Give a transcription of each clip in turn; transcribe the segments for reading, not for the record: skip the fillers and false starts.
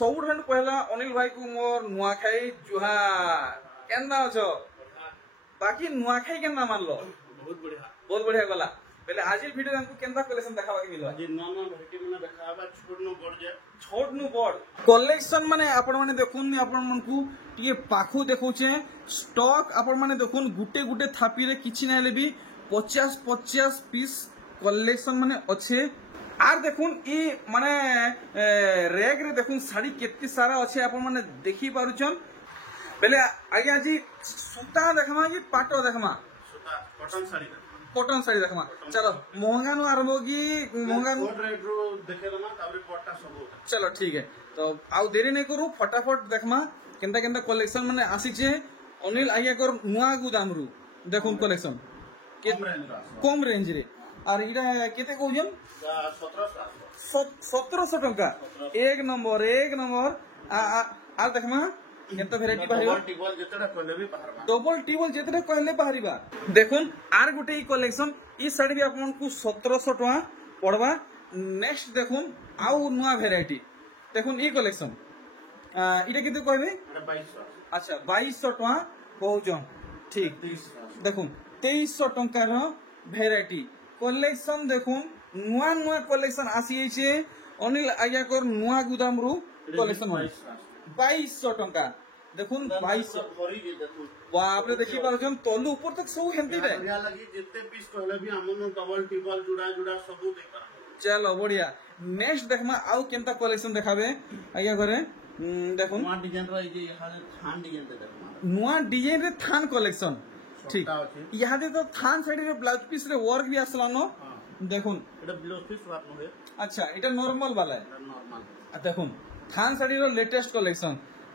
ସବୁଠାରୁ ପହିଲା ଅନିଲ ଭାଇ କୁ मोर नुआखाई जुहार केन्ना अछो बाकी नुआखाई केन्ना मानलो बहुत बढ़िया गला पहले आज वीडियो हमको केन्दा कलेक्शन देखाबा के मिलवा आज नॉन भेटी माने देखाबा छोट नु बड़ कलेक्शन माने आपण माने देखुन आपण मन को टिके पाखु देखौछे स्टॉक आपण माने देखुन गुटे गुटे थापी रे किछि नाले भी 50 पीस कलेक्शन माने अच्छे आर देखुन ई माने रैग रे देखुन साड़ी केते सारा अच्छे आपण माने देखि पारुछन पहले आगे जी सूता देखमा कि पाटो देखमा सूता कॉटन साड़ी देखमा चलो महंगा नु आरंभ की महंगा नु रेट रो देखे ना ताबरे पट्टा सब चलो ठीक है तो आउ देरी नहीं करू फटाफट देखमा केंता केंता कलेक्शन माने आसी छे अनिल आगे कर नुआ गुदाम रु देखुन कलेक्शन कम रेंज रे और इडा केते कहउजन 1700 टका एक नंबर आ देखमा केंता वैरायटी बाहरिबा टिबल जेतडा कहले भी बाहरबा डबल टिबल जेतडा कहले बाहरिबा देखुन आर गुटे ई कलेक्शन ई साड़ी भी आपन को 1700 टका पड़वा नेक्स्ट देखुन आउ नुआ वैरायटी देखुन ई कलेक्शन इटा केते कहबे 2200 अच्छा 2200 टका कहउजन ठीक देखुन 2300 टका रो वैरायटी कलेक्शन देखुन नुआ नुआ कलेक्शन आसी छे अनिल आज्ञा कर नुआ गुदाम रु कलेक्शन 2200 टका देखुन 2200 बाप रे देखि पारछन तलु ऊपर तक सब हेंती रे बढ़िया लगी जितने पीस कहले भी हमन डबल टिबल जुड़ा जुड़ा सब दे पारा चलो बढ़िया नेक्स्ट देखमा आउ केंता कलेक्शन देखाबे आज्ञा करे देखुन नुआ डिजाइन रे जे यहाँ थान डिजाइन दे देखमा नुआ डिजाइन रे थान कलेक्शन ठीक यहाँ दे तो थान साइड रे ब्लाउज पीस रे वर्क भी आसला नो देखुन एटा ब्लाउज पीस वाप नो है अच्छा एटा नॉर्मल वाला है नॉर्मल देखुन थान साड़ी रो लेटेस्ट कलेक्शन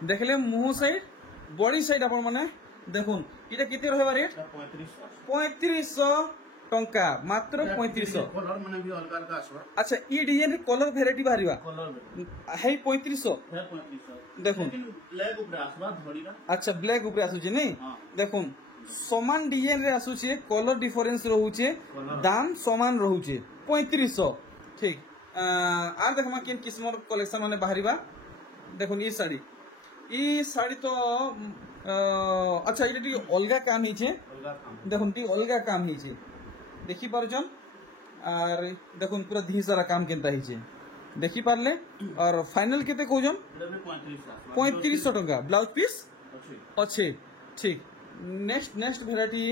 देखले मुंह साइड बॉडी साइड अपन माने देखुन इटा किते रहबा रेट 3500 टंका मात्र 3500 कलर माने भी अलग अलग आसबा अच्छा ई डिजाइन रे कलर वैरायटी बाहरिबा कलर है 3500 है 3500 देखुन लेकिन ब्लैक ऊपर आसबा धड़ीरा अच्छा ब्लैक ऊपर आसु छै नै देखुन समान डिजाइन रे आसु छै कलर डिफरेंस रहू छै दाम समान रहू छै 3500 ठीक आर देखमा किन किस्मर कलेक्शन माने बाहरिबा देखुन ई साड़ी तो अच्छा इटी अलगा काम ही छे देखुन टी अलगा काम ही छे देखि पारछन और देखुन पूरा धी सारा काम केनता ही छे देखि पारले और फाइनल केते कहजन 3500 टका ब्लाउज पीस अच्छे ठीक नेक्स्ट वैरायटी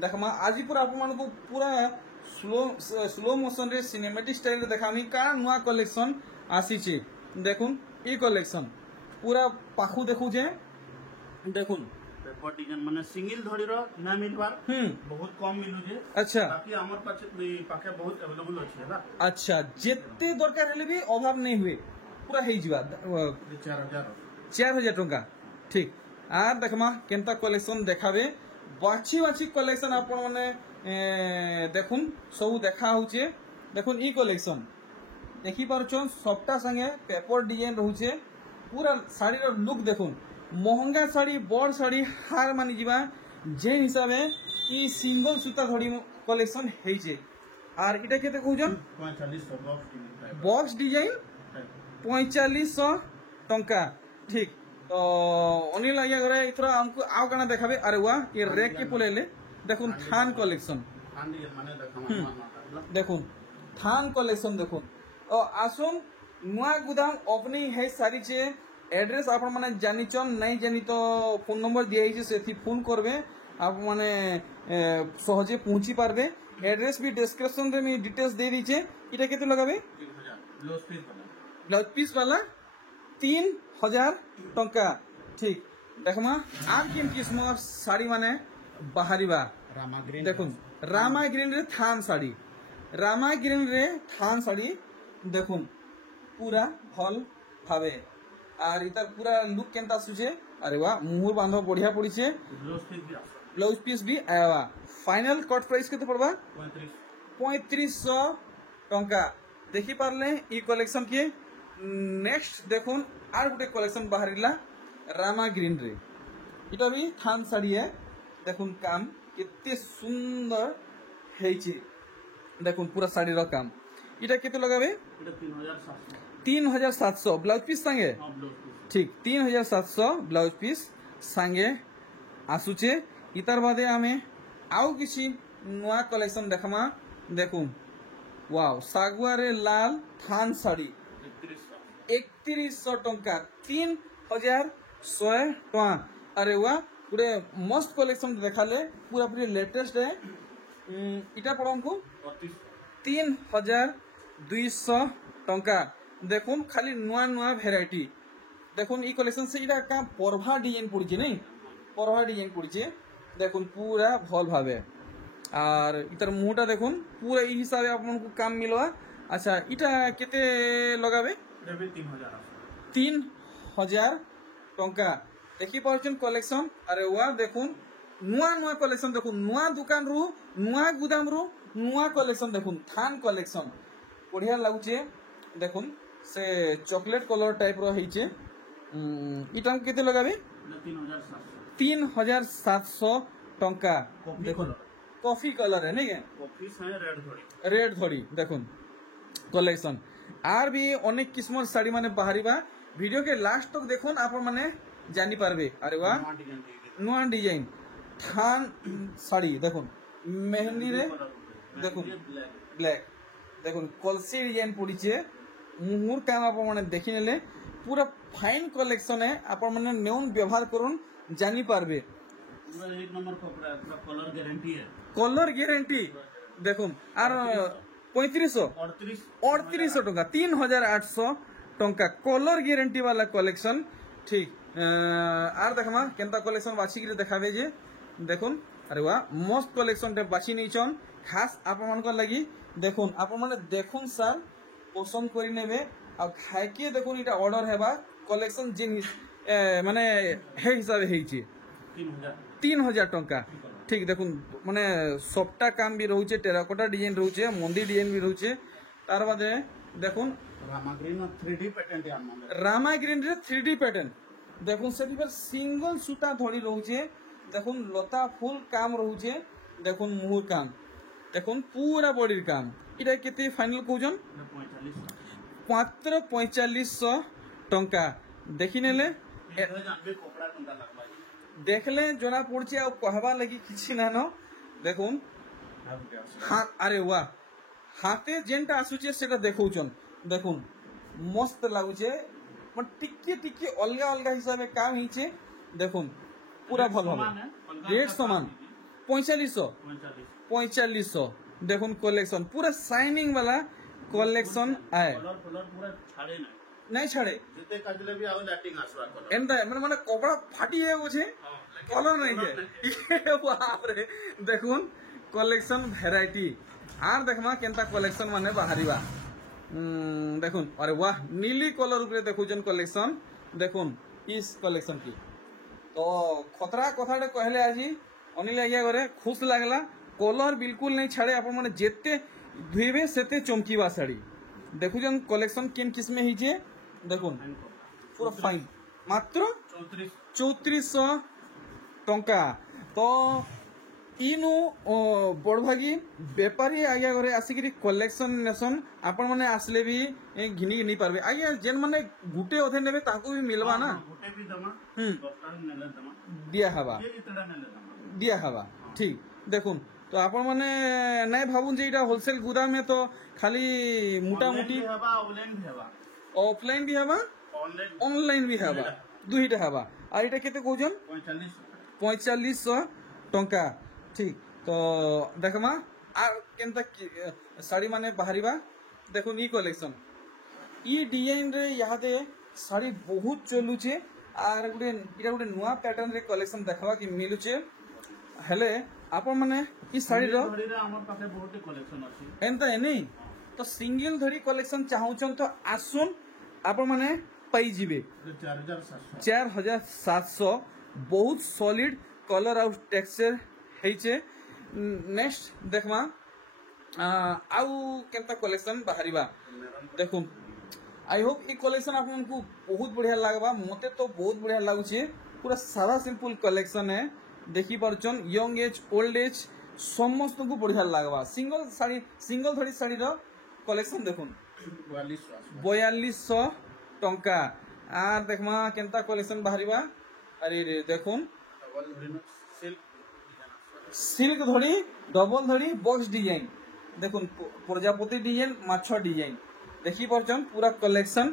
देखमा आज पूरा आप मन को पूरा स्लो मोशन रे सिनेमैटिक स्टाइल रे देखामी का नुआ कलेक्शन आसी छे देखुन ई कलेक्शन पूरा पाखु देखु जे देखुन पेपर डिजाइन माने सिंगल धड़ी रो ना मिलबार बहुत कम मिलु जे अच्छा बाकी हमर पाके बहुत अवेलेबल अछि है अच्छा जेते दरकार हेले भी अभाव नहीं हुए पूरा हेइ जिबा 4000 टका ठीक आ देखमा केनता कलेक्शन देखाबे बाछी कलेक्शन आपण माने देखुन सब देखा होचे देखुन ई कलेक्शन देखि पारछन सबटा संगे पेपर डिजाइन रहउचे पूरा साड़ी रो लुक देखुन महंगा साड़ी बड़ साड़ी हार मानि जिबा जे हिसाबे ई सिंगल सूता धड़ी कलेक्शन हेइचे आर इटा केते कहउजन 4500 बॉक्स डिजाइन 4500 टंका ठीक तो अनिल आज्ञा करे इथरा हमको आउ काना देखाबे अरे वाह ये रैक के पोलेले देखुन थान कलेक्शन देखुन थान कलेक्शन देखुन आसुन नुआ गुदाम ओपनिंग है सारी छे एड्रेस आपण माने जानिचन नहीं जानी तो फोन नंबर दिया ही से फोन करबे आप माने सहजे पहुंची पारबे एड्रेस भी डिस्क्रिप्शन रे में डिटेल्स दे दी छे इटा केते लगाबे ब्लाउज पीस वाला 3000 टंका ठीक देखमा आर किन किस्म साड़ी माने बाहरिबा रामा ग्रीन देखुन रामा ग्रीन रे थान साड़ी रामा ग्रीन रे थान साड़ी देखुन पूरा भल भावे और इतार पूरा लुक केनता सुचे अरे वाह मुहर बांधो बढ़िया पड़ी छे ब्लाउज पीस भी आया फाइनल कट प्राइस केते पड़बा 3500 टंका देखि पारले ई कलेक्शन के नेक्स्ट देखुन are Gute collection बाहरिला Rama green रे इटा भी थान साड़ी है देखुन काम केते सुंदर हेइचे देखुन पूरा साड़ी रो काम इटा केते लगाबे इटा 3700 ब्लाउज पीस संगे हाँ ब्लाउज पीस ठीक 3700 ब्लाउज पीस संगे आसुचे इतार बादे आमे आउ किसी नुआ कलेक्शन देखमा देखुन वाओ सागुआरे लाल थान साड़ी 3100 टंका 3100 टंका अरे वाह पूरे मस्त कलेक्शन देखाले पूरा पूरी लेटेस्ट है इटा पड़ा हमको 3200 टंका देखुन खाली नुआ नुआ भेराइटी देखुन ई कलेक्शन से इटा का परभा डिजाइन पड़ी नहीं परभा डिजाइन पड़ी देखुन पूरा भल भावे और इतर मुहटा देखुन पूरा ई हिसाब से आपन को काम मिलवा अच्छा इटा केते लगावे 3000 टंका देखी पाउछन कलेक्शन अरे वाह देखुन नुआ नुआ कलेक्शन देखुन नुआ दुकान रु नुआ गुदाम रु नुआ कलेक्शन देखुन थान कलेक्शन बढ़िया लागुचे देखुन से चॉकलेट कलर टाइप रो हिचे इटा केते लगाबे 3700 टंका देखुन कॉफी कलर है नहीं कॉफी से रेड थोड़ी देखुन कलेक्शन आर भी अनेक किस्म साड़ी माने बाहरीबा वीडियो के लास्ट तक देखुन आप माने जानी पारबे अरे वाह नुआ डिजाइन थान साड़ी देखुन मेहंदी रे देखुन ब्लैक देखुन कलसी डिजाइन पड़ीचे मुहुर काम आप माने देखि नेले पूरा फाइन कलेक्शन है आप माने नेउन व्यवहार करुन जानी पारबे एक नंबर कपड़ा पूरा कलर गारंटी है कलर गारंटी देखुन आर 3800 टंका 3800 टंका कलर गारंटी वाला कलेक्शन ठीक आर देखमा केनता कलेक्शन बाछी के देखाबे जे देखुन अरे वाह मस्त कलेक्शन टे बाछी नैछन खास आप मन को लगी देखुन आप माने देखुन सर पसंद करि नेबे आ खाय के देखुन इटा ऑर्डर हेबा कलेक्शन जिन माने हे हिसाब हेइची 3000 टंका ठीक देखुन माने सफ्टा काम भी रहउचे टेराकोटा डिजाइन रहउचे मंदी डिजाइन भी रहउचे तार बादे देखुन रामाग्रीन 3D पैटर्न या माने रामाग्रीन रे 3D पैटर्न देखुन सेठी पर सिंगल सूता धड़ी रहउचे देखुन लता फूल काम रहउचे देखुन मुहुर काम देखुन पूरा बॉडी काम इटा केते फाइनल कहउजन 45 मात्र 4500 टंका देखि नेले कपड़ा टंका लगबा देखले जना पड़ছে आ कहबा लगी किछि ना न देखुन हां अरे वाह हाथे जेंटा आसुचे सेटा देखौचन देखुन मस्त लागुचे मन टिके टिके अलगा अलगा हिसाबे काम हिचे देखुन पूरा भल रेट समान 4500 देखुन कलेक्शन पूरा शाइनिंग वाला कलेक्शन आए कलर पूरा छाड़े नहीं छाड़े जते काजले भी आउ लाइटिंग आसवा कलर एंदा माने कपड़ा फाटी है बुझे कलर नहीं है बाप रे देखुन कलेक्शन वैरायटी आर देखमा केनता कलेक्शन माने बाहरीबा देखुन अरे वाह नीली कलर ऊपर देखुजन कलेक्शन देखुन इस कलेक्शन की तो खतरा कथाटे कहले आजी अनिल आज्ञा करे खुश लागला कलर बिल्कुल नहीं छाड़े आप माने जेते धुइबे सेते चमकीबा साड़ी देखुजन कलेक्शन केन किस्मे हिजे देखुन पूरा फाइन मात्र 3400 टंका तो इनु बड़भागी बेपारी आज्ञा घरे आसिक कलेक्शन नेसन आपण माने आसले भी घिनी नहीं पारबे आज्ञा जेन माने गुटे अधे नेबे ताको भी मिलबा ना गुटे भी दमा दस्तार नेले दमा दिया हवा ठीक देखुन तो आपण माने नहीं भाबुन जे इटा होलसेल गुदाम में तो खाली मोटा मोटी ऑफलाइन भी हवा ऑनलाइन भी हवा दुईटा हवा और इटा केते कहजन 4500 टंका ठीक तो देखमा आर केनता साड़ी माने बाहरीबा देखुन ई कलेक्शन ई डिजाइन रे यादे साड़ी बहुत चलुचे आर गुटे इटा गुटे नुआ पैटर्न रे कलेक्शन देखबा कि मिलुचे हेले आपण माने ई साड़ी रो हमर पाखे बहुत कलेक्शन अछि एंता नहीं तो सिंगल धड़ी कलेक्शन चाहूचन तो आसुन आपण माने पाई जिबे 4700 बहुत सॉलिड कलर आउ टेक्सचर हेचे नेक्स्ट देखमा आउ केनता कलेक्शन बाहरीबा देखो आई होप ई कलेक्शन आपको बहुत बढ़िया लागबा मते तो बहुत बढ़िया लागुचे पूरा सादा सिंपल कलेक्शन है देखी पारछन यंग एज ओल्ड एज समस्त को बढ़िया लागबा सिंगल धड़ी साड़ी रो कलेक्शन देखुन 4200 टंका आर देखमा केनता कलेक्शन बाहरिबा अरे रे देखुन सिल्क धड़ी डबल धड़ी बॉक्स डिजाइन देखुन प्रजापति डिजाइन माछ डिजाइन देखी परछन पूरा कलेक्शन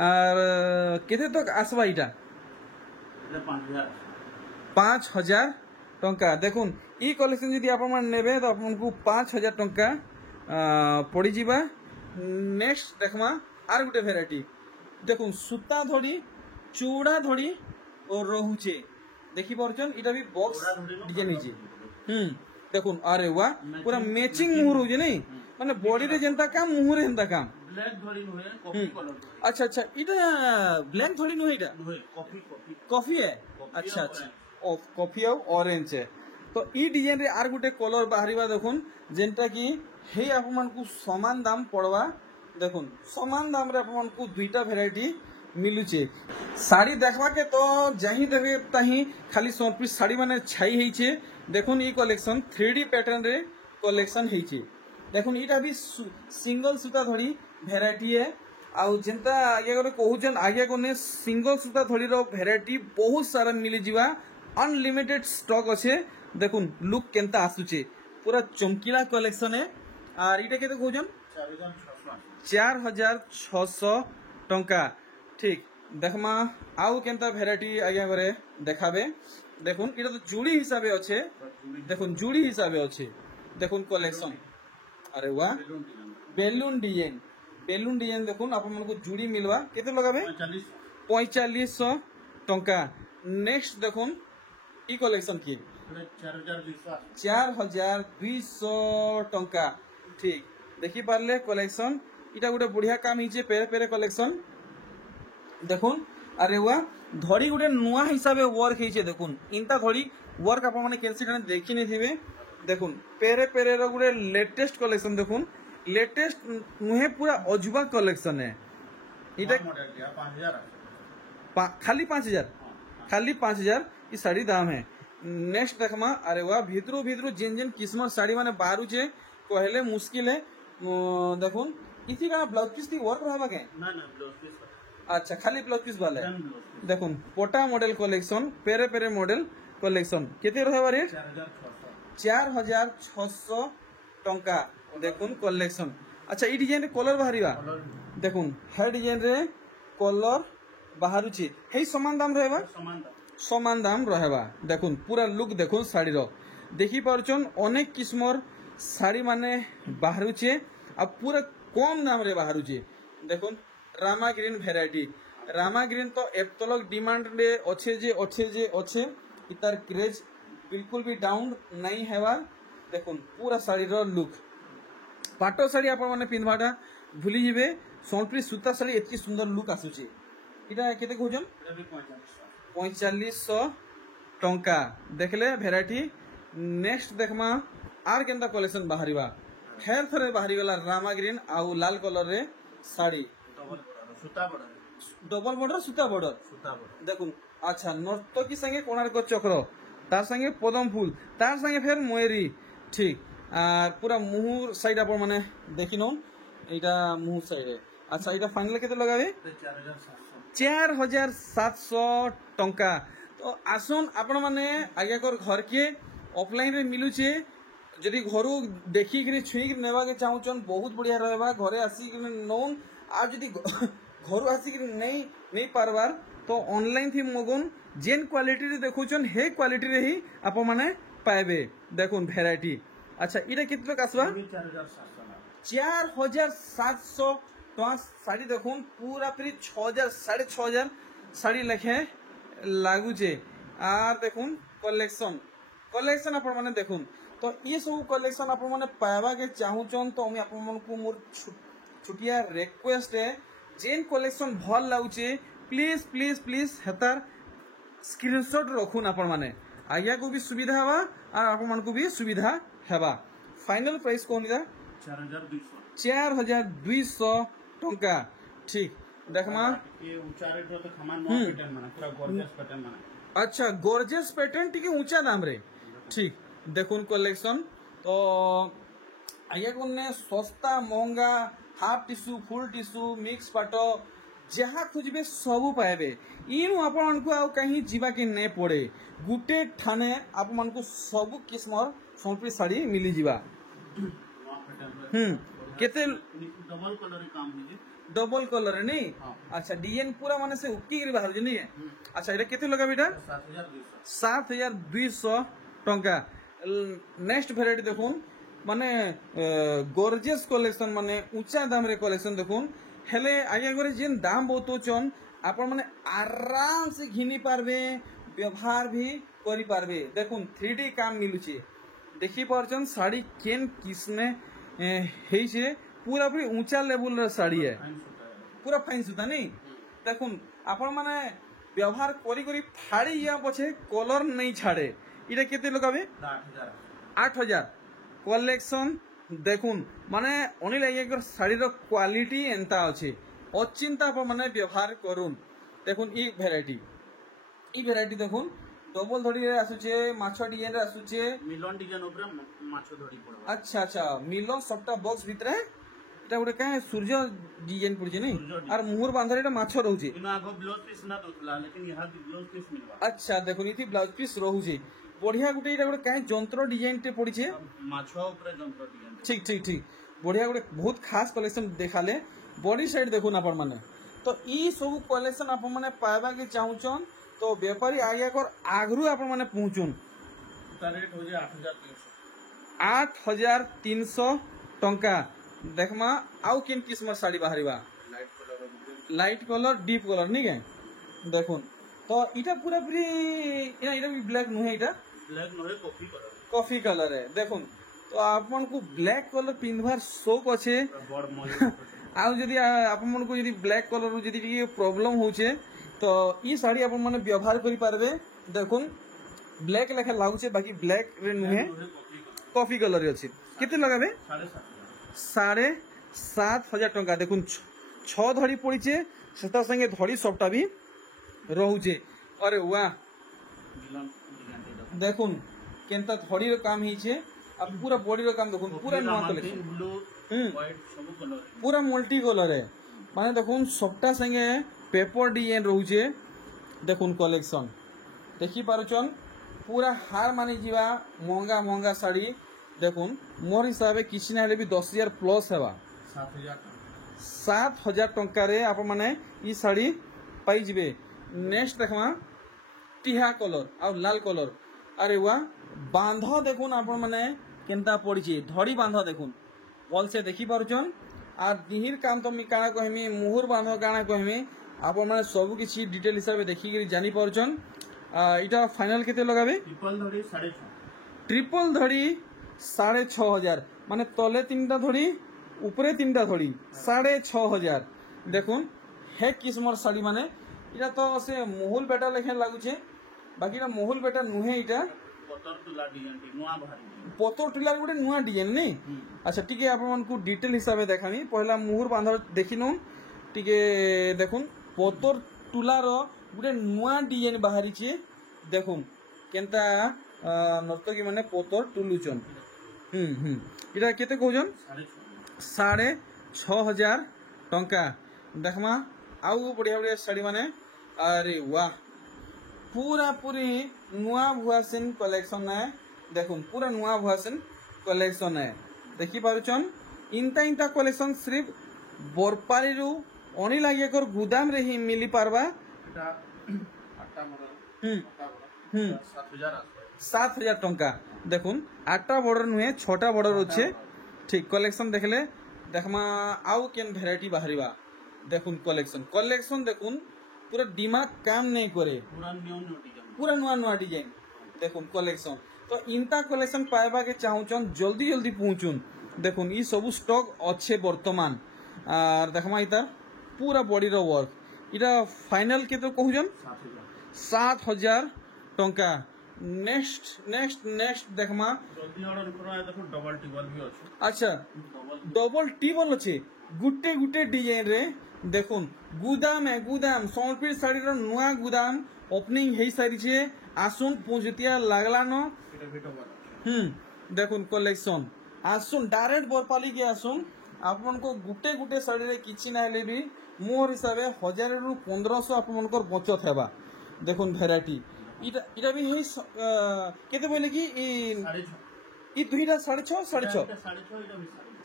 आर केते तक आसबा इटा 5000 टंका देखुन ई कलेक्शन यदि आप नेबे तो आपको 5000 टंका पड़ी जीवा। नेक्स्ट देखमा आर गुटे भेराइटी देखुन सूता धड़ी चूड़ा धड़ी और रहुचे देखी परछन इटा भी बॉक्स डिजाइन हिचे देखुन अरे वाह पूरा मैचिंग मुहर होजे नहीं माने बॉडी रे जेंता काम मुहर रे हेंता काम ब्लैक धड़ी नुहे कॉफी कलर अच्छा अच्छा इटा ब्लैक धड़ी नुहे इटा कॉफी कॉफी कॉफी है अच्छा अच्छा कॉफी और ऑरेंज है तो ई डिजाइन रे आर गुटे कलर बाहरिबा देखुन जेंटा की हे आपमन को समान दाम पड़वा देखुन समान दाम रे आपमन को दुईटा वैरायटी मिलुचे साड़ी देखवा के तो जही देबे तही खाली 100 पीस साड़ी माने छाई हेइचे देखुन ई कलेक्शन 3D पैटर्न रे कलेक्शन हेइचे देखुन इटा भी सिंगल सूता धड़ी वैरायटी है आउ जेंता आगे करे कहउचन आगे कोने सिंगल सूता धड़ी रो वैरायटी बहुत सारा मिली जीवा अनलिमिटेड स्टॉक अच्छे देखुन लुक केनता आसुचे पूरा चमकीला कलेक्शन है और इटा केते कहउचन 4600 टंका ठीक देखमा आउ केनता वैरायटी आगे करे देखाबे देखुन इटा तो जुड़ी हिसाबे अच्छे देखुन जुड़ी हिसाबे अच्छे देखुन कलेक्शन अरे वाह बेलून डिजाइन देखुन आप मन को जुड़ी मिलवा केते लगाबे 4500 टंका। नेक्स्ट देखुन ई कलेक्शन की 4200 टंका ठीक देखी पारले कलेक्शन इटा गोटे बढ़िया काम हिचे पेरे पेरे कलेक्शन देखुन अरे वाह धड़ी गोटे नुआ हिसाबे वर्क हिचे देखुन इनता धड़ी वर्क आप माने केनसी खाने देखि नै थिबे देखुन पेरे पेरे रो गोटे लेटेस्ट कलेक्शन देखुन लेटेस्ट नुहे पूरा अजुबा कलेक्शन है इटा खाली 5000 ई साड़ी दाम है। नेक्स्ट देखमा अरे वाह भितरु भितरु जेन जेन किस्म साड़ी माने बाहरु छे कहले मुश्किल है देखुन इसी का ब्लाउज पीस थी वर्क रहबा के ना ब्लाउज पीस अच्छा खाली ब्लाउज पीस वाले देखुन पोटा मॉडल कलेक्शन पेरे पेरे मॉडल कलेक्शन केते रहबा रेट 4600 टंका देखुन कलेक्शन अच्छा ई डिजाइन रे कलर बाहरिबा देखुन हर डिजाइन रे कलर बाहरु छी हे समान दाम रहबा समान दाम रहबा देखुन पूरा लुक देखुन साड़ी रो देखि परछन अनेक किस्मर साड़ी माने बाहरु छे आ पूरा कम दाम रे बाहरु छे देखुन Rama green variety Rama green तो एप्तलक डिमांड रे अच्छे इतार क्रेज बिल्कुल भी डाउन नहीं हेवा देखुन पूरा साड़ी रो लुक पाटो साड़ी आप माने पिनवाटा भूली जिवे सोनप्री सूता साड़ी एतकी सुंदर लुक आसुचे इटा केते कहजन 4500 टंका देखले वैरायटी। नेक्स्ट देखमा आर केनता कलेक्शन बाहरिबा फेर थरे बाहरी गला रामा ग्रीन आउ लाल कलर रे साड़ी डबल बॉर्डर सूता बॉर्डर देखुन अच्छा नर्तकी संगे कोणार्क चक्र तार संगे पदम फूल तार संगे फेर मयूरी ठीक आर पूरा मुहूर साइड आप माने देखिनो एटा मुहूर साइड है अच्छा एटा फाइनल केते लगाबे 4700 टंका तो आसन आपण माने आगे कर घर के ऑफलाइन रे मिलु छे जदि घरु देखि के छुई के नेबा के चाहउचन बहुत बढ़िया रहबा घरे आसी के नोन आ जदि घरु आसी के नहीं पारबार तो ऑनलाइन थी मगुन जेन क्वालिटी रे देखुचन हे क्वालिटी रे ही आप माने पाएबे देखुन वैरायटी अच्छा इटा कितने का आसबा 4700 टका साड़ी देखुन पूरा फिर 6000 6500 साड़ी लेखे लागू छे आर देखुन कलेक्शन आप माने देखुन तो ये सब कलेक्शन आप माने पाएबा के चाहूचन तो हम आप मन को मोर छुटिया रिक्वेस्ट है जेन कलेक्शन भल लाଗୁचे प्लीज प्लीज प्लीज हेतार स्क्रीनशॉट रखुन आप माने आगे को भी सुविधा हवा और आप मन को भी सुविधा हेबा फाइनल प्राइस कोन जा 4200 टंका ठीक देखमा ये ऊंचा रेट तो खमान नो पैटर्न माने पूरा गॉर्जियस पैटर्न माने अच्छा गॉर्जियस पैटर्न टिके ऊंचा दाम रे ठीक देखुन कलेक्शन तो आगे कोने सस्ता महंगा half tissue full tissue mix पाट जहाँ खोजे सबू पाइबे इनु आपण को आ कहीं जीवा के नहीं पड़े गुटे ठाने आप मन को सबू किस्म संपी साड़ी मिली जीवा केते डबल कलर काम होजे डबल कलर नहीं हाँ। अच्छा डिजाइन पूरा माने से उकी कर बाहर नहीं अच्छा एटा केते लगा बेटा 7200 टंका नेक्स्ट वेराइटी देखुन माने गॉर्जियस कलेक्शन माने ऊंचा दाम रे कलेक्शन देखुन हेले आगे करे जेन दाम बहुतोचन आपण माने आराम से घिनी पारबे व्यवहार भी करि पारबे देखुन 3D काम मिलुचे देखि परचन साड़ी केन किसने हेई छे पूरा पूरी ऊंचा लेवल र साड़ी है पूरा फाइन सुता नहीं देखुन आपण माने व्यवहार करी करी फाड़ी या पछे कलर नहीं छाड़े इटा केते लगाबे 8000 कलेक्शन देखुन माने अनिल आइया शाड़ी क्वालिटी एंता अच्छे अचिंता आप माने व्यवहार करुन देखुन ई भेराइटी देखुन डबल धड़ी रे आसुचे माछ डिजाइन रे आसुचे मिलन डिजाइन ऊपर माछ धड़ी पड़ो अच्छा मिलन सबटा बॉक्स भितरे एटा गोटे काहे सूर्य डिजाइन पड़जे नै आर मुहर बांधरे एटा माछ रहउचे इना आगो ब्लाउज पीस ना दोतला लेकिन यहां ब्लाउज पीस मिलबा अच्छा देखुन इथि ब्लाउज पीस रहउचे बढ़िया गुटे एटा गोटे काहे जंत्र डिजाइन टे पड़िछे माछ ऊपर जंत्र डिजाइन ठीक बढ़िया गोटे बहुत खास कलेक्शन देखाले बॉडी साइड देखुन आपण माने तो ई सब कलेक्शन आपण माने पाइबा के चाहुचन तो व्यापारी आगे कर आगरू आपण माने पहुंचुन रेट हो जे 8300 टंका देखमा आउ किन किस्म साड़ी बाहरिबा लाइट कलर डीप कलर नहीं के देखुन तो इटा पूरा पूरी इटा भी ब्लैक नुहे इटा ब्लैक नहे कॉफी कलर है देखुन तो आपन को ब्लैक कलर पिंधवार शौक अच्छे आउ जदि आपन को जदि ब्लैक कलर जदि टिके प्रॉब्लम होचे तो ई साड़ी आपन माने व्यवहार करि पारबे देखुन ब्लैक लेखा लागुचे बाकी ब्लैक रे नुहे कॉफी कलर अछि केते लगाबे 7500 टंका देखुन 6 धड़ी पड़ीचे सेता संगे धड़ी सबटा भी रहउचे अरे वाह देखुन केनता धड़ी रो काम हिचे अब पूरा बॉडी रो काम देखुन पूरा नवा कलेक्शन ब्लू व्हाइट सब कलर पूरा मल्टी कलर है माने देखुन सबटा संगे पेपर डिजाइन रहउचे देखुन कलेक्शन देखि पारुचन पूरा हार माने जीवा महंगा साड़ी देखुन मोर हिसाब किसी ना भी 10,000 प्लस हेबा 7,000 टंका रे आप माने ई साड़ी पाई जिबे नेक्स्ट देखमा टिहा कलर आ लाल कलर अरे वाह बांध देखुन आप माने केनता पड़ी धड़ी बांध देखुन भल से देखि पारुचन आ दिहिर काम तो मी काना कहमी मुहुर बांध काना कहमी आप माने सब किछि डिटेल हिसाब देखि के जानि पारुचन इटा फाइनल केते लगाबे ट्रिपल धड़ी 6,500 माने तले 3टा धड़ी ऊपरे 3टा धड़ी 6,500 देखुन हे किस्मर साड़ी माने इटा तो से मोहुल बेटा लेखे लागुचे बाकी ना मोहुल बेटा नुहे इटा पतर टुलार गोटे नुआ डिजाइन नहीं अच्छा टिके आपन को डिटेल हिसाब देखामी पहला मुहुर बांध देखिनु टिके देखुन पतर टुलार गोटे नुआ डिजाइन बाहरी छे देखुन केनता नर्तकी माने पतर टुलुचन इटा केते कहजन 6,500 टंका देखमा आउ बढ़िया साड़ी माने अरे वाह पूरा पूरी नुआ भुआसिन कलेक्शन है देखुन पूरा नुआ भुआसिन कलेक्शन है देखि पारुचन इंता कलेक्शन सिर्फ बोरपाली रु अनी लागे कर गुदाम रे ही मिली पारबा 7,000 टंका देखुन 8टा बॉर्डर नुहे 6टा बॉर्डर अच्छे ठीक कलेक्शन देखले देखमा आउ केन वेराइटी बाहरिबा देखुन कलेक्शन देखुन पूरा दिमाग काम नहीं करे पूरा नुआ डिजाइन देखुन कलेक्शन तो इनता कलेक्शन पाइबा के चाहूचन जल्दी पहुंचुन देखुन ई सब स्टॉक अच्छे वर्तमान आर देखमा इता पूरा बॉडी रो वर्क इटा फाइनल के तो कहूजन 7,000 टंका नेक्स्ट देखमा जल्दी ऑर्डर करा देखो डबल टेबल भी अछि अच्छा डबल टेबल अछि गुटे डिजाइन रे देखुन गुदाम सोनपीर साड़ी रो नुआ गुदाम ओपनिंग हेई सारी छे आसुन पुंजतिया लागला न देखुन कलेक्शन आसुन डायरेक्ट बोरपाली के आसुन आपको गुटे गुटे शाढ़ी रे किछि ना हेले भी मोर हिसाब 1000 रु 1500 आपनकर बचत हेबा देखुन भेराइटी इटा भी हे केते बोले कि ई दुईटा 6.5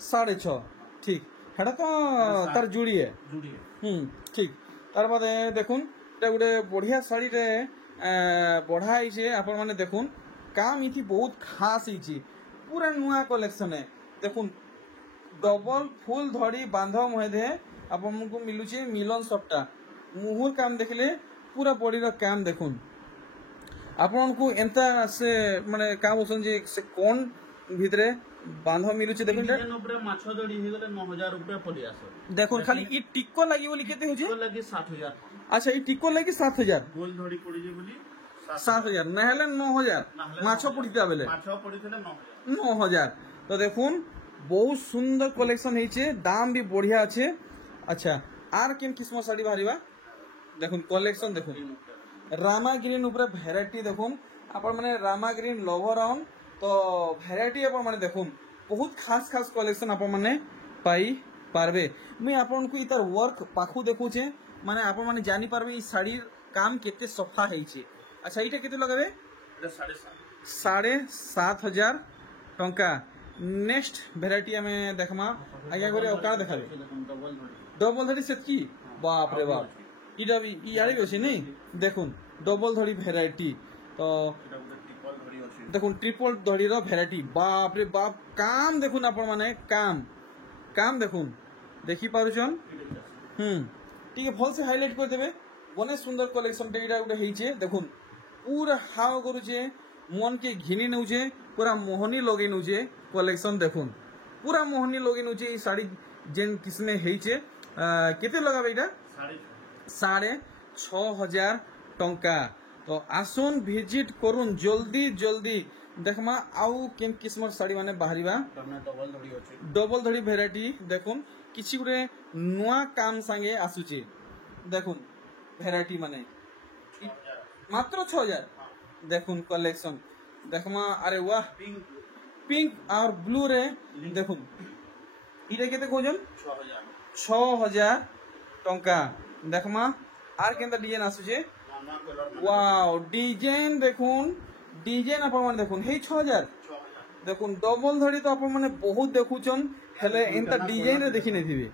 6.5 ठीक हेडा तो तार जुड़ी है ठीक तार बाद देखुन एटा गुटे बढ़िया शाढ़ी रे बढ़ा है आपण माने देखुन काम इथि बहुत खास है पूरा नुआ कलेक्शन है देखुन डबल फुल धड़ी बांध महे आपको मिलूचे मिलन सप्टा मुहुर काम देखले पूरा बॉडी रो काम देखुन आपन को एंता से माने का बोसन जे से कोन भितरे बांध मिलुचे देखुन डिजाइन ऊपर माछो दड़ी हे गले 9000 रुपया पड़ी आसो देखुन खाली ई टिक्को लागि बोली केते होजे टिक्को लागि 7000 अच्छा ई टिक्को लागि 7000 गोल धड़ी पड़ी जे बोली 7000 नहले 9000 माछो पड़िता बेले माछो पड़ितले 9000 तो देखुन बहुत सुंदर कलेक्शन हेचे दाम भी बढ़िया अच्छे अच्छा आर केन किस्म साड़ी बाहरिबा देखुन कलेक्शन देखुन रामा ग्रीन ऊपर भेराइटी देखुन आपण माने रामा ग्रीन लवर ऑन तो भेराइटी आपण माने देखुन बहुत खास खास कलेक्शन आपण माने पाई पारबे मैं आपण को इतर वर्क पाखु देखु छे माने आपण माने जानि पारबे ई साड़ी काम केते सफा हेचे अच्छा इटा केते लगाबे एटा 7,500 टंका नेक्स्ट भेराइटी हमें देखमा आगे करे और का देखाबे डबल धड़ी सेटकी बाप रे बाप इटा भी ई आड़ी होछि नहीं देखुन डबल धड़ी भेराइटी तो देखुन ट्रिपल धड़ी रो भेराइटी बाप रे बाप काम देखुन आपण माने काम देखुन देखि पारुछन ठीक है भल से हाईलाइट कर देबे बने सुंदर कलेक्शन टेटा गुटे हेइछे देखुन पूरा हाव करूछे मन के घिनी नउछे पूरा मोहनी लगे नउछे कलेक्शन देखुन पूरा मोहनी लगे नउछे ई साड़ी जेन किसने हेइछे केते लगाबे एटा 6,500 टंका तो आसुन विजिट करुन जल्दी देखमा आउ केन किस्मर साड़ी माने बाहरिबा डबल धड़ी भेराइटी देखुन किछि गुरे नुआ काम संगे आसुचे देखुन भेराइटी माने मात्र 6,000 देखुन कलेक्शन देखमा अरे वाह पिंक और ब्लू रे देखुन इटा केते खोजन 6,000 टंका देखमा आर केनता डिजाइन आसुचे वाओ डिजाइन देखुन डिजाइन आपण माने देखुन हे 6,000 देखुन डबल धड़ी तो आपण माने बहुत देखुचन हेले एंता डिजाइन रे देखि नै थिबे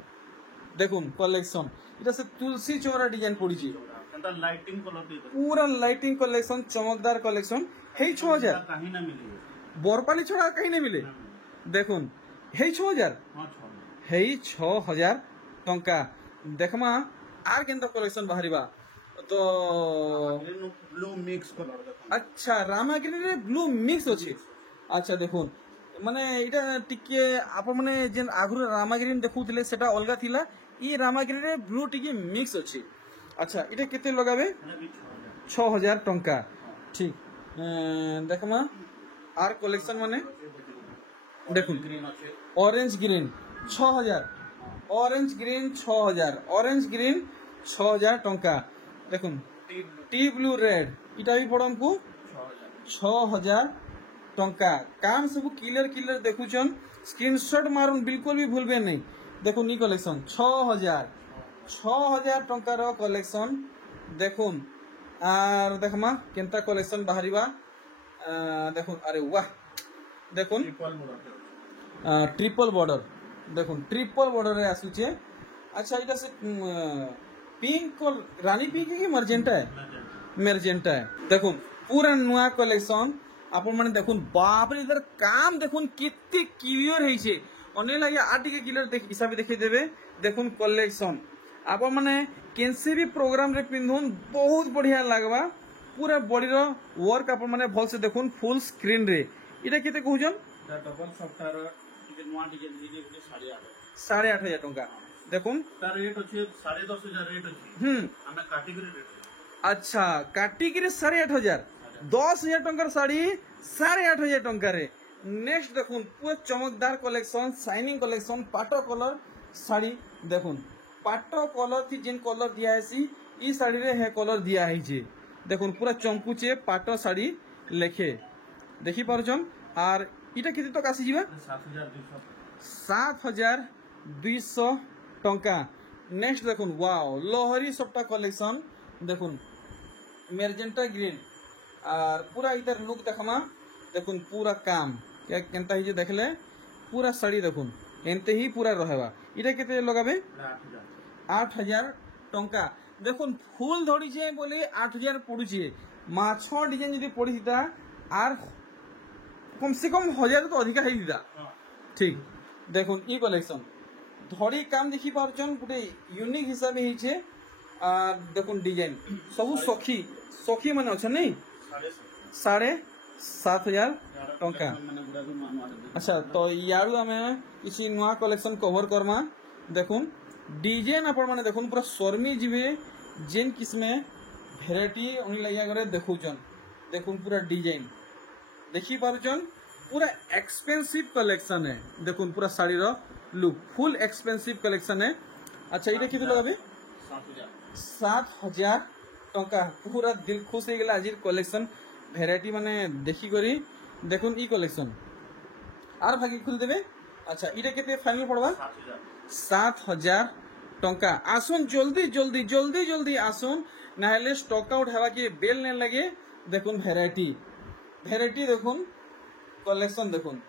देखुन कलेक्शन इटा से तुलसी चौरा डिजाइन पड़ी छी लाइटिंग कलर पूरा लाइटिंग कलेक्शन चमकदार कलेक्शन हे 6,000 कहीं ना मिले बोरपाली छोड़ा कहीं नहीं मिले देखुन हे 6,000 हे 6,000 टंका देखमा आर केनता कलेक्शन बाहरिबा तो ब्लू मिक्स कलर अच्छा रामागिरी रे ब्लू मिक्स अछि अच्छा देखुन माने इटा टिके आपण माने जेन आगुर रामागिरी देखुथिले सेटा अलगा थिला ई रामागिरी रे ब्लू टिके मिक्स अछि अच्छा इटा केते लगाबे 6,000 टंका ठीक देखमा आर कलेक्शन माने देखुन ऑरेंज ग्रीन 6,000 ऑरेंज ग्रीन 6,000 टंका देखुन टी ब्लू रेड इटा भी पड़न को 6,000 टंका काम सब क्लियर देखुचन स्क्रीनशॉट मारुन बिल्कुल भी भूलबे नहीं देखुन नी कलेक्शन 6,000 टंका रो कलेक्शन देखुन आर देखमा केनता कलेक्शन बाहरिबा देखुन अरे वाह देखुन ट्रिपल बॉर्डर देखुन ट्रिपल बॉर्डर रे आसुचे अच्छा इटा से पिंक और रानी पिंक की मर्जेंटा है देखुन पूरा नुआ कलेक्शन आपण माने देखुन बाप रे इधर काम देखुन कितने क्लियर है छे ओने लागे आटी के क्लियर देख हिसाब देखे देबे देखुन कलेक्शन आपण माने केनसे भी प्रोग्राम रे पिंधुन बहुत बढ़िया लागबा पूरा बॉडी रो वर्क आपण माने भल से देखुन फुल स्क्रीन रे इटा केते कहउजन डबल सॉफ्टवेयर टिके नुआ डिजाइन दिजे 8,500 टंका देखुन तार रेट अछि 10,500 रेट अछि हमें कैटेगरी रेट अच्छा कैटेगरी 8,500 10,000 टंकार साड़ी 8,500 टंका रे नेक्स्ट देखुन पूरा चमकदार कलेक्शन शाइनिंग कलेक्शन पाटो कलर साड़ी देखुन पाटो कलर थी जिन कलर दिया है ई साड़ी रे हे कलर दिया है जे देखुन पूरा चमकुचे पाटो साड़ी लेखे देखि पारुछन आर इटा केते तक आसी जीवा 7,200 7,000 200 टंका। नेक्स्ट देखुन वाओ लहरी सप्ता कलेक्शन देखुन मेजेंटा ग्रीन और पूरा इधर लुक देखमा देखुन पूरा काम क्या केनता ही जे देखले पूरा साड़ी देखुन एनते ही पूरा रहबा। इटा केते लगाबे 8000 टंका। देखुन फूल धड़ी छे बोले 8000 पड़ू छे माछ डिजाइन जदी पड़ी था आर कम से कम 1000 तो अधिक है दीदा। ठीक देखुन ई कलेक्शन धड़ी काम देखि पारछन गुटे यूनिक हिसाब ही छे आ देखुन डिजाइन सब सखी सखी माने छ नहीं 7,500 टंका। अच्छा तो यारू आमे किसी नुआ कलेक्शन कवर करमा। देखुन डिजाइन आपण माने देखुन पूरा शर्मी जीवे जेन किस्मे भेराइटी उनी लगिया करे देखुचन देखुन पूरा डिजाइन देखि पारुचन पूरा एक्सपेंसिव कलेक्शन है। देखुन पूरा साड़ी रो लुक फुल एक्सपेंसिव कलेक्शन है। अच्छा इटा कितो लगाबे 7,000 टंका। पूरा दिल खुश हो गेला आजिर कलेक्शन भेराइटी माने देखि करी देखुन ई कलेक्शन आर भागी खुल देबे। अच्छा इटा केते फाइनल पड़बा 7,000 टंका। आसुन जल्दी जल्दी जल्दी जल्दी आसुन नाहले स्टॉक आउट हवा के बेल ने लगे। देखुन भेराइटी भेराइटी देखुन कलेक्शन देखुन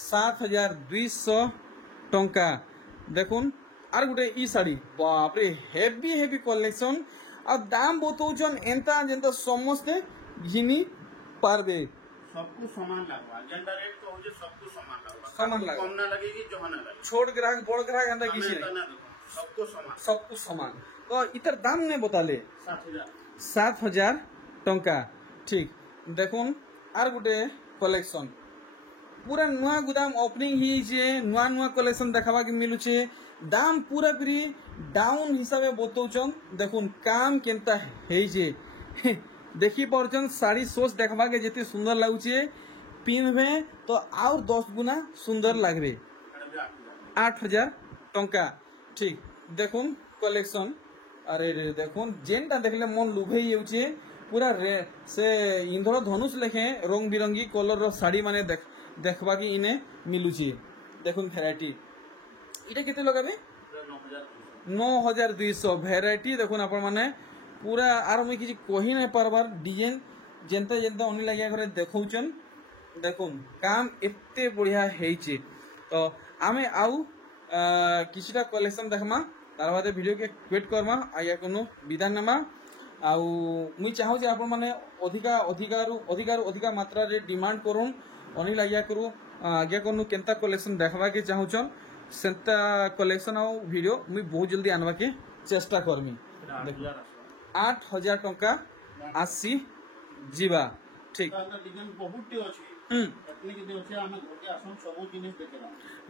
7,200 टंका। देखुन आर गुटे ई साड़ी बाप रे हेवी हेवी कलेक्शन और दाम बताउछन एंता जेंता समस्ते घिनी पारबे सबको समान लागबा जेंडा रेट तो हो जे सबको समान लागबा कम ना लगेगी जो ना लगे छोट ग्राहक बड़ ग्राहक एंता किसी नहीं सबको समान। तो इतर दाम ने बताले 7,000 टंका। ठीक देखुन आर गुटे कलेक्शन पूरा नुआ गुदाम ओपनिंग ही जे नुआ नुआ कलेक्शन देखबा के मिलु छे। दाम पूरा पूरी डाउन हिसाबे बताउछन। देखुन काम केनता हे जे देखि परछन साड़ी सोच देखबा के जेते सुंदर लागु छे पिनबे तो और 10 गुना सुंदर लागबे 8,000 टंका। ठीक देखुन कलेक्शन अरे रे देखुन जेनटा देखले मन लुभे येउछे पूरा से इंद्र धनुष लेखे रंग बिरंगी कलर रो साड़ी माने देखबा की इने मिलुछे। देखुन भेराइटी इटा केते लगाबे 9,200 भेराइटी। देखुन आपण माने पूरा आर मुई किछि कहि नै परबार डिजाइन जेनता जेनता ओनी लागिया करे देखौचन। देखुन काम एते बढ़िया हेइछे। तो आमे आउ किछिटा कलेक्शन देखमा तार बाद वीडियो के क्विट करमा आया कोनो विधान नमा आउ मुई चाहू जे आपण माने अधिका मात्रा रे डिमांड करूं ओनी लागिया करू आगे कोनो केनता कलेक्शन देखबा के चाहूचन सेंता कलेक्शन आउ वीडियो मुई बहुत जल्दी आनबा के चेष्टा करमी। 8,000 टंका आसी जीवा। ठीक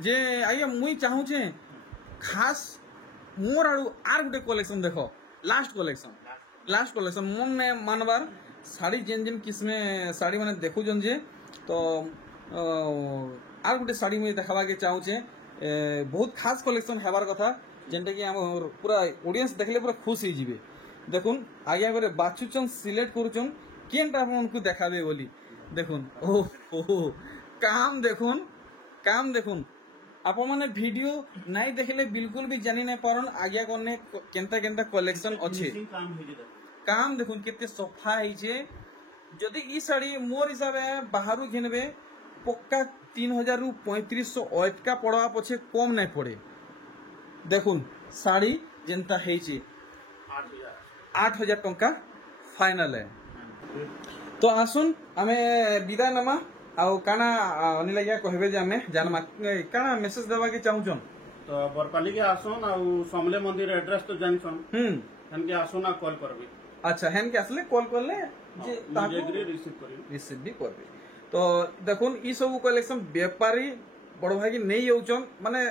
जे आइए मुई चाहू छे खास मोर आर गुटे कलेक्शन देखो लास्ट कलेक्शन मन ने मानबार साड़ी जेन जेन किस्मे साड़ी माने देखु जन जे तो आर गुटे साड़ी मुई देखबा के चाहू छे बहुत खास कलेक्शन हेबार कथा जेनटा कि हम पूरा ऑडियंस देखले पूरा खुश ही जिवे। देखुन आगे करे बाछुचन सिलेक्ट करूचन केनटा हमनको देखाबे बोली। देखुन ओहो काम देखुन आप माने वीडियो नहीं देखले बिल्कुल भी जानी नहीं पारन आगे कोने केनता केनता कलेक्शन अच्छे काम देखुन केते सफा हिचे। जदि ई साड़ी मोर हिसाब बाहरु घिनबे पक्का 3,000 रु 3,500 अटका पड़वा पछे कम नहीं पड़े। देखुन साड़ी जेनता हेइचे 8,000 टंका फाइनल है। तो आसुन आमे विदा नमा आउ काना अनि लागिया कहबे जे आमे जानमा काना मेसेज देबा के चाहूछन। तो बरपाली के आसुन आउ समले मंदिर एड्रेस तो जानछन हन के आसुन आ कॉल करबे। अच्छा हेन के असले कॉल करले जे ताको रिसीव भी करबे। तो देखुन ई सब कलेक्शन व्यापारी बड़ भागी नहीं होचन माने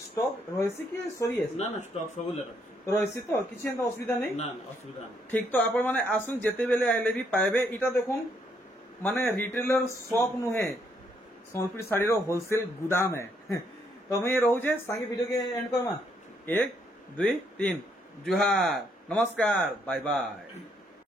स्टॉक रहसी कि सरी ना स्टॉक सब ले रही तो किसी असुविधा नहीं ना असुविधा ठीक। तो आपण माने आसुन जेते बेले आइले भी पाइबे। इटा देखुन माने रिटेलर शॉप नुहे सोनपुर साड़ी रो होलसेल गुदाम है। तो मैं रहूचे सांगे वीडियो के एंड करमा 1 2 3 जुहार नमस्कार बाय बाय।